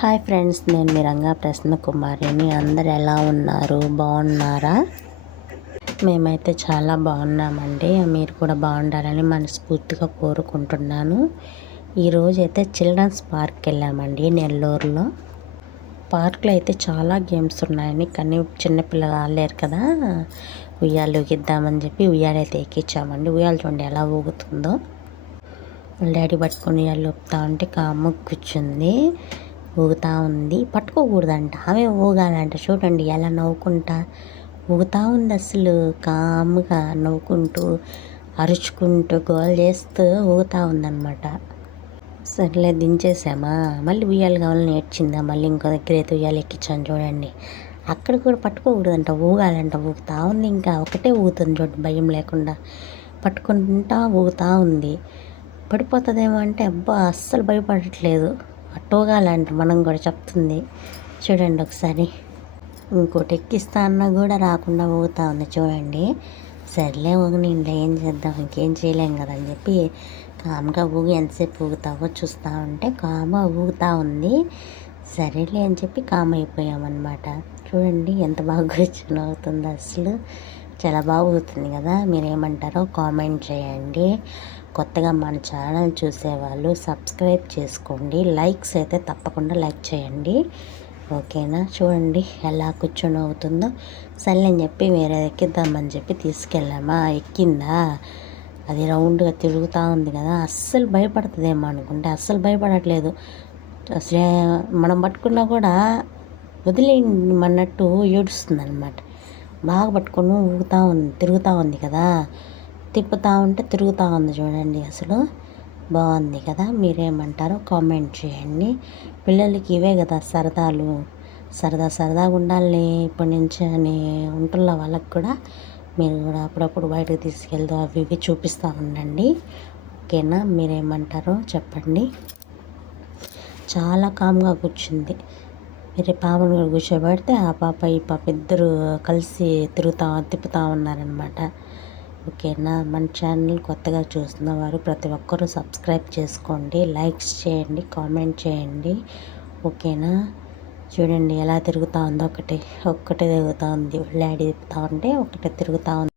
Hi friends, నేను మీ రంగా ప్రసన్న కుమారిని. అందరు ఎలా ఉన్నారు? బాగున్నారా? మేమైతే చాలా బాగున్నామండి. మీరు కూడా బాగుండాలని మనస్ఫూర్తిగా కోరుకుంటున్నాను. ఈరోజైతే చిల్డ్రన్స్ పార్క్కి వెళ్ళామండి నెల్లూరులో. పార్క్లో అయితే చాలా గేమ్స్ ఉన్నాయని, కానీ చిన్నపిల్లలు ఆడలేరు కదా, ఉయ్యాలు ఊగిద్దామని చెప్పి ఉయ్యాలైతే ఎక్కించామండి. ఉయ్యాలు చూడండి ఎలా ఊగుతుందో. వాళ్ళ డాడీ పట్టుకొని ఉయ్యాలు ఊపుతా ఉంటే కామ్మ కూర్చుంది, ఊగుతూ ఉంది. పట్టుకోకూడదంట, ఆమె ఊగాలంట. చూడండి ఎలా నవ్వుకుంటా ఊగుతూ ఉంది. అసలు కామ్గా నవ్వుకుంటూ అరుచుకుంటూ గోల్ చేస్తూ ఊగుతూ ఉందన్నమాట. సర్లే దించేసామా, మళ్ళీ ఉయ్యాలు కావాలని ఏడ్చిందా. మళ్ళీ ఇంకో దగ్గర అయితే ఉయ్యాలు ఎక్కించాను చూడండి. అక్కడ కూడా పట్టుకోకూడదంట, ఊగాలంట. ఊగుతూ ఉంది, ఇంకా ఒకటే ఊగుతుంది చూడండి, భయం లేకుండా పట్టుకుంటా ఊగుతూ ఉంది. పడిపోతుందేమో అంటే అబ్బా అస్సలు భయపడట్లేదు. అట్టోగాలంట, మనం కూడా చెప్తుంది చూడండి ఒకసారి. ఇంకోటి ఎక్కిస్తా అన్నా కూడా రాకుండా ఊగుతూ ఉంది చూడండి. సర్లే ఊగనిండి, ఏం చేద్దాం, ఇంకేం చేయలేం కదా అని చెప్పి కామ్గా ఊగి ఎంతసేపు ఊగుతావో చూస్తూ ఉంటే కామ్గా ఊగుతూ ఉంది. సరేలే అని చెప్పి కామ్ అయిపోయామన్నమాట. చూడండి ఎంత బాగా కూర్చొని అవుతుంది. అసలు చాలా బాగా ఊగుతుంది కదా. మీరేమంటారో కామెంట్ చేయండి. కొత్తగా మన ఛానల్ చూసేవాళ్ళు సబ్స్క్రైబ్ చేసుకోండి. లైక్స్ అయితే తప్పకుండా లైక్ చేయండి, ఓకేనా. చూడండి ఎలా కూర్చొని అవుతుందో. సరే అని చెప్పి వేరే ఎక్కిద్దామని చెప్పి తీసుకెళ్ళామా. ఎక్కిందా, అది రౌండ్గా తిరుగుతూ ఉంది కదా. అస్సలు భయపడుతుందేమో అనుకుంటే అస్సలు భయపడట్లేదు. అసలే మనం పట్టుకున్నా కూడా వదిలేయమన్నట్టు ఏడుస్తుంది అనమాట. బాగా పట్టుకొని ఊగుతూ ఉంది, తిరుగుతూ ఉంది కదా. తిప్పుతూ ఉంటే తిరుగుతూ ఉంది చూడండి. అసలు బాగుంది కదా. మీరేమంటారో కామెంట్ చేయండి. పిల్లలకి ఇవే కదా సరదాలు, సరదాగా ఉండాలి ఇప్పటి నుంచి అని ఉంటున్న వాళ్ళకి కూడా మీరు కూడా అప్పుడప్పుడు బయటకు తీసుకెళ్తూ అవి ఇవి చూపిస్తూ ఉండండి, ఓకేనా. మీరేమంటారో చెప్పండి. చాలా కామ్గా కూర్చుంది. మీరు పాపను కూడా కూర్చోబెడితే ఆ పాప ఈ పాప ఇద్దరు కలిసి తిప్పుతూ ఉన్నారనమాట, ఓకేనా. మన ఛానల్ కొత్తగా చూస్తున్న వారు ప్రతి ఒక్కరూ సబ్స్క్రైబ్ చేసుకోండి, లైక్స్ చేయండి, కామెంట్ చేయండి, ఓకేనా. చూడండి ఎలా తిరుగుతూ ఉందో. ఒక్కటే తిరుగుతూ ఉంది. డాడీ తిప్పుతూ ఉంటే ఒకటే తిరుగుతూ ఉంది.